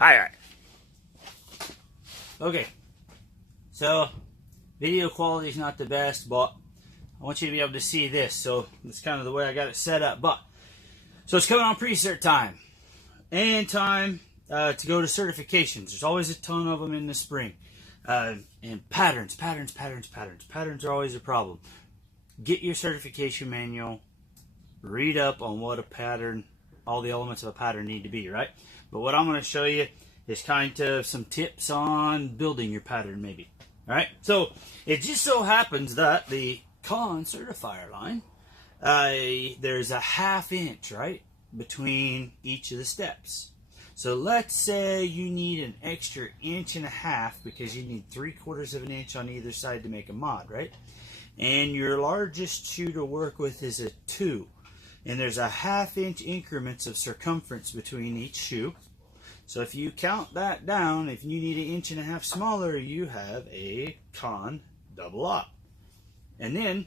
Alright. Okay. So, video quality is not the best, but I want you to be able to see this. So, that's kind of the way I got it set up. So it's coming on pre-cert time. And time to go to certifications. There's always a ton of them in the spring. And patterns are always a problem. Get your certification manual. Read up on what a pattern, all the elements of a pattern need to be, right? But what I'm going to show you is kind of some tips on building your pattern, maybe. All right? So it just so happens that the Conn certifier line, there's a 1/2 inch, right, between each of the steps. So let's say you need an extra 1.5 inches because you need 3/4 of an inch on either side to make a mod, right? And your largest shoe to work with is a 2. And there's a 1/2 inch increments of circumference between each shoe. So if you count that down, if you need 1.5 inches smaller, you have a Conn double op. And then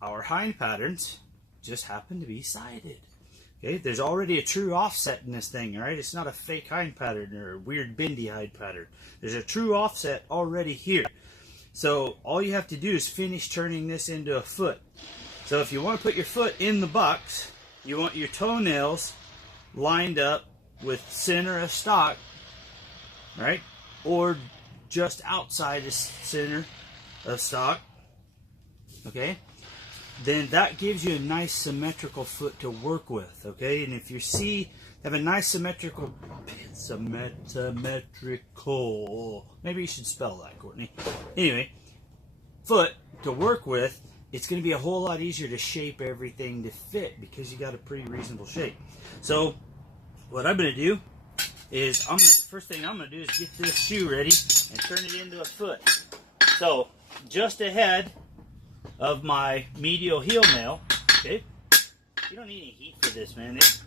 our hind patterns just happen to be sided. Okay, there's already a true offset in this thing, all right? It's not a fake hind pattern or a weird bendy hind pattern. There's a true offset already here. So all you have to do is finish turning this into a foot. So if you want to put your foot in the box, you want your toenails lined up with center of stock, right? Or just outside the center of stock, okay? Then that gives you a nice symmetrical foot to work with, okay? And if you have a nice symmetrical, maybe you should spell that, Courtney. Anyway, foot to work with, it's going to be a whole lot easier to shape everything to fit because you got a pretty reasonable shape. So what I'm going to do is first thing I'm going to do is get this shoe ready and turn it into a foot. So just ahead of my medial heel nail, okay? You don't need any heat for this, man. It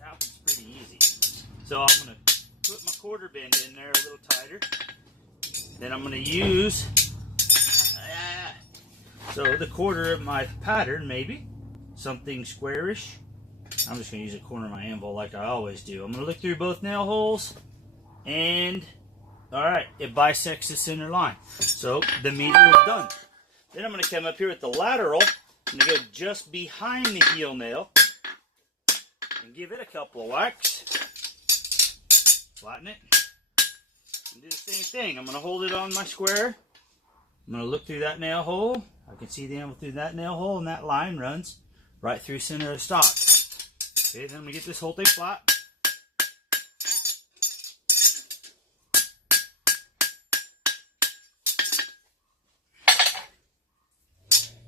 happens pretty easy. So I'm going to put my quarter bend in there a little tighter. Then I'm going to use the quarter of my pattern, maybe something squarish. I'm just going to use a corner of my anvil like I always do. I'm going to look through both nail holes, and all right, it bisects the center line. So the medial is done. Then I'm going to come up here with the lateral. I'm going to go just behind the heel nail and give it a couple of whacks. Flatten it. And do the same thing. I'm going to hold it on my square. I'm going to look through that nail hole. I can see the anvil through that nail hole, and that line runs right through center of stock. Okay, then I'm going to get this whole thing flat.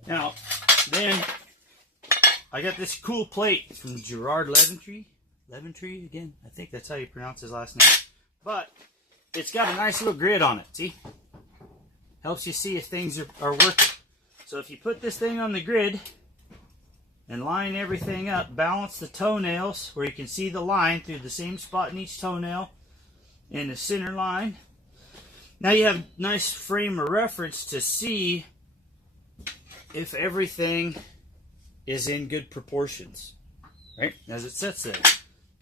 Now, then I got this cool plate from Gerard Leventree. Leventree again, I think that's how you pronounce his last name. But it's got a nice little grid on it, see? Helps you see if things are working. So if you put this thing on the grid and line everything up, balance the toenails where you can see the line through the same spot in each toenail in the center line. Now you have a nice frame of reference to see if everything is in good proportions, right? As it sits there.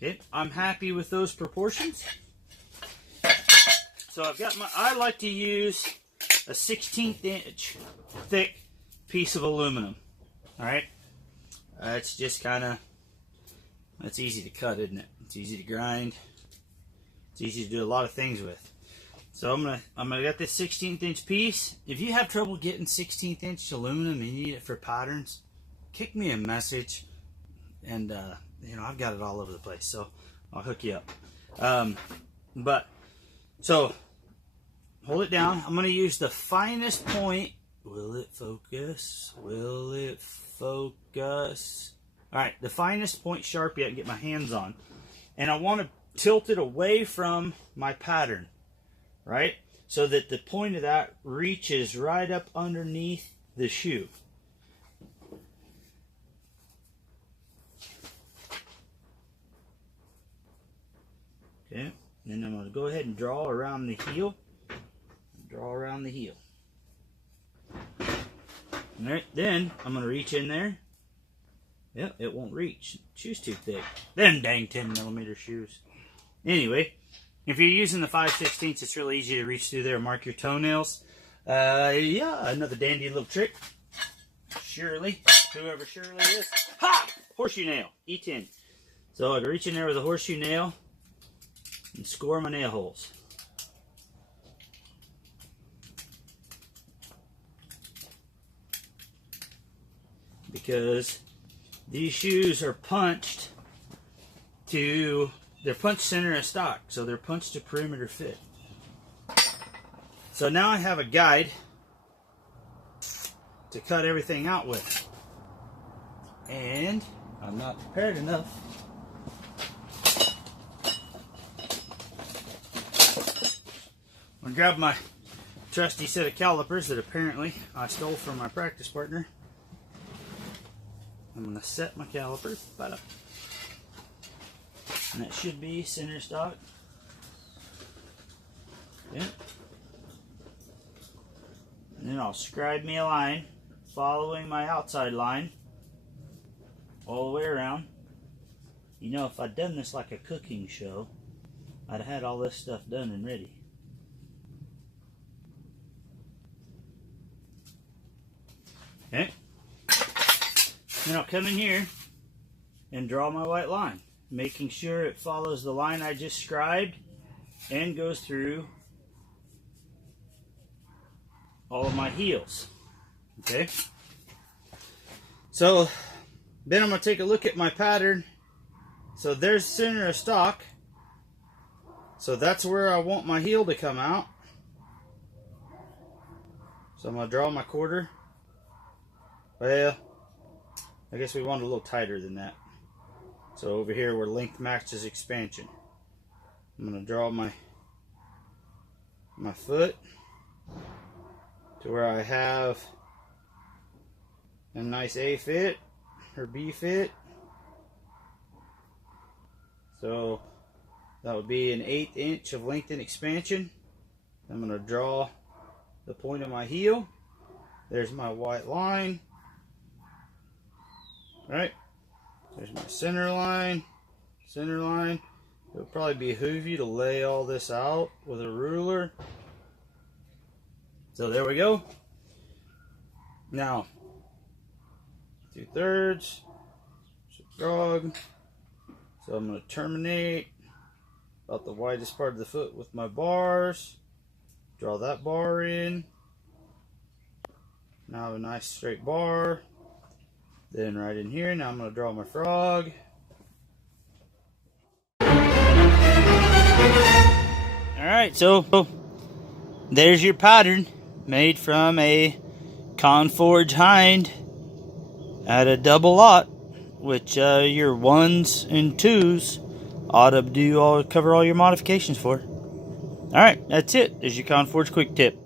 Okay, I'm happy with those proportions. So I like to use a 1/16 inch thick piece of aluminum. All right, it's just it's easy to cut, isn't it? It's easy to grind. It's easy to do a lot of things with. So I'm gonna get this 1/16 inch piece. If you have trouble getting 1/16 inch aluminum and you need it for patterns, kick me a message, and I've got it all over the place, so I'll hook you up. So hold it down. I'm gonna use the finest point. Will it focus? Will it focus? All right, the finest point Sharpie I can get my hands on, and I want to tilt it away from my pattern, right? So that the point of that reaches right up underneath the shoe. Okay, then I'm going to go ahead and draw around the heel. Draw around the heel. All right, then I'm going to reach in there. Yep, it won't reach. Shoe's too thick. Them dang 10mm shoes. Anyway, If you're using the 5/16, it's really easy to reach through there and mark your toenails. Yeah, another dandy little trick. Shirley, whoever Shirley is. Ha! Horseshoe nail, E10. So I can reach in there with a horseshoe nail and score my nail holes. Because these shoes are punched to, they're punched center of stock, so they're punched to perimeter fit. So now I have a guide to cut everything out with. And I'm not prepared enough. I'm gonna grab my trusty set of calipers that apparently I stole from my practice partner. I'm gonna set my calipers. And that should be center stock. Yeah. And then I'll scribe me a line following my outside line all the way around. You know, if I'd done this like a cooking show, I'd have had all this stuff done and ready. Okay. Then I'll come in here and draw my white line, making sure it follows the line I just scribed and goes through all of my heels. Okay. So then I'm going to take a look at my pattern. So there's center of stock. So that's where I want my heel to come out. So I'm going to draw my quarter. Well, I guess we want it a little tighter than that. So over here where length matches expansion, I'm going to draw my foot to where I have a nice A fit or B fit. So that would be an 1/8 inch of length and expansion. I'm going to draw the point of my heel. There's my white line. Right, there's my center line, center line. It would probably behoove you to lay all this out with a ruler. So there we go. Now, 2/3, frog. So I'm going to terminate about the widest part of the foot with my bars. Draw that bar in. Now I have a nice straight bar. Then right in here, now I'm going to draw my frog. Alright, so there's your pattern made from a Conforge hind at a double lot, which your 1s and 2s ought to cover all your modifications for. Alright, that's it. There's your Conforge quick tip.